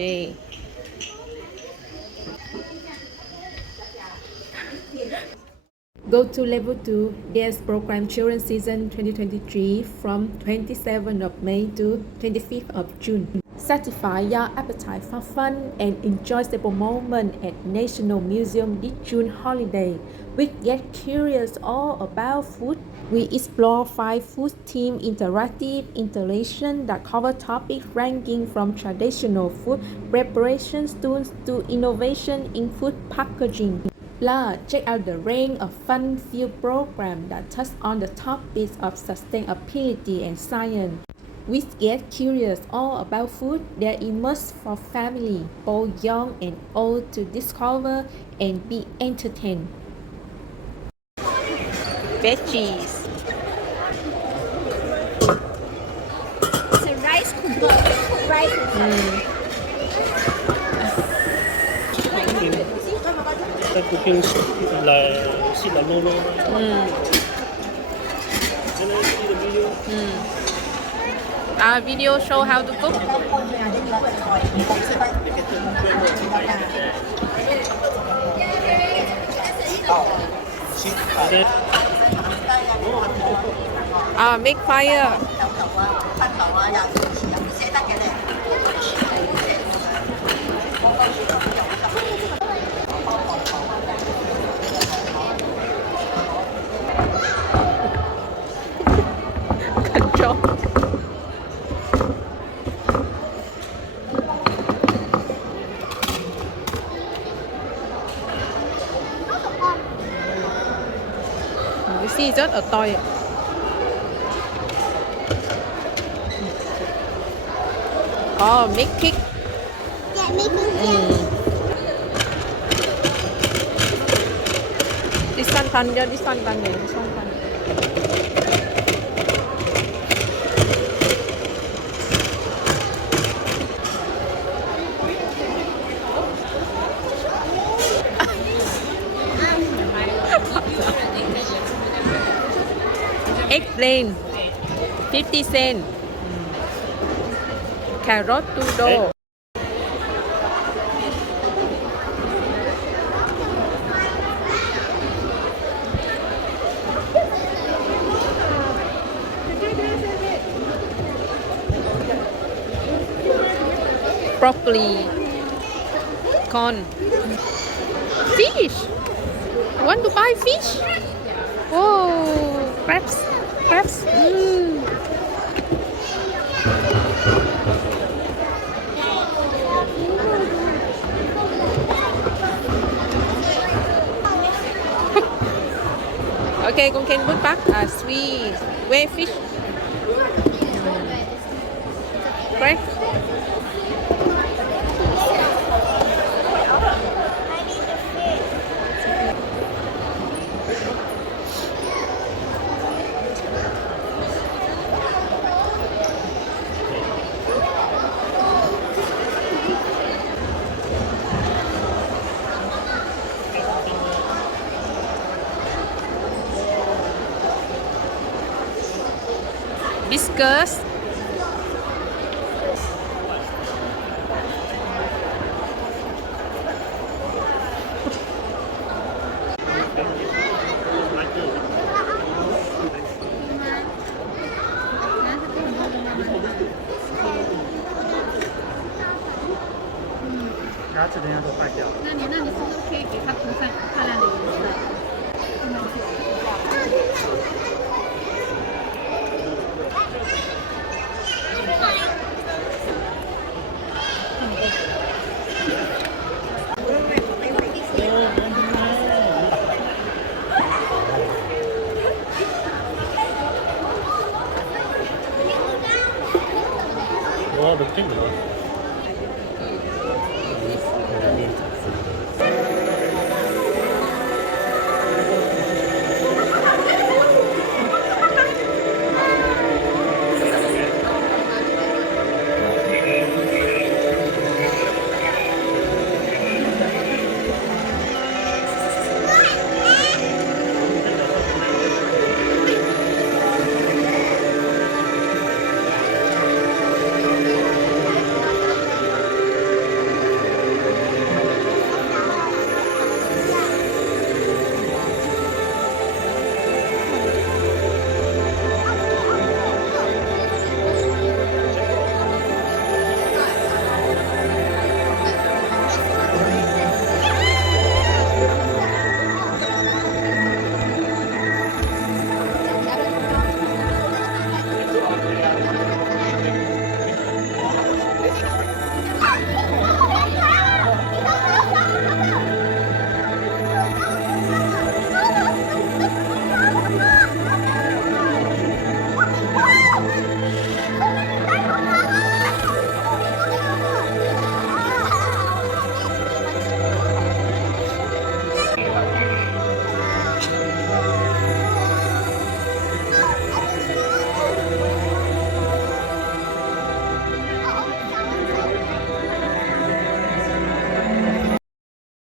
Yay. Go to level 2 dance program children season 2023 from 27th of May to 25th of June. Satisfy your appetite for fun and enjoyable moment at National Museum this June holiday. We get curious all about food. We explore 5 food themed interactive installations that cover topics ranging from traditional food preparations to innovation in food packaging. Plus, check out the range of fun-filled programs that touch on the topics of sustainability and science. We get curious all about food. They're immersed for family, both young and old, to discover and be entertained. Veggies. It's a rice cooker. Rice cooker. The cooking like sit alone. Can I see the video? Our video show how to cook. Make fire. Control. You see, rất ở to. Oh, make cake. Yeah, make it. This one fun, yeah, this one fun, yeah, this one fun. Eggplant, 50 cents. Carrot noodle. Broccoli. Corn. Fish. Want to buy fish? Oh, crabs. Crabs. Okay, con can put back sweet. Where fish? Crab. Biscuits.牙齿等下都坏掉。那你是不是可以给它涂上漂亮的颜色？哇，都这么多。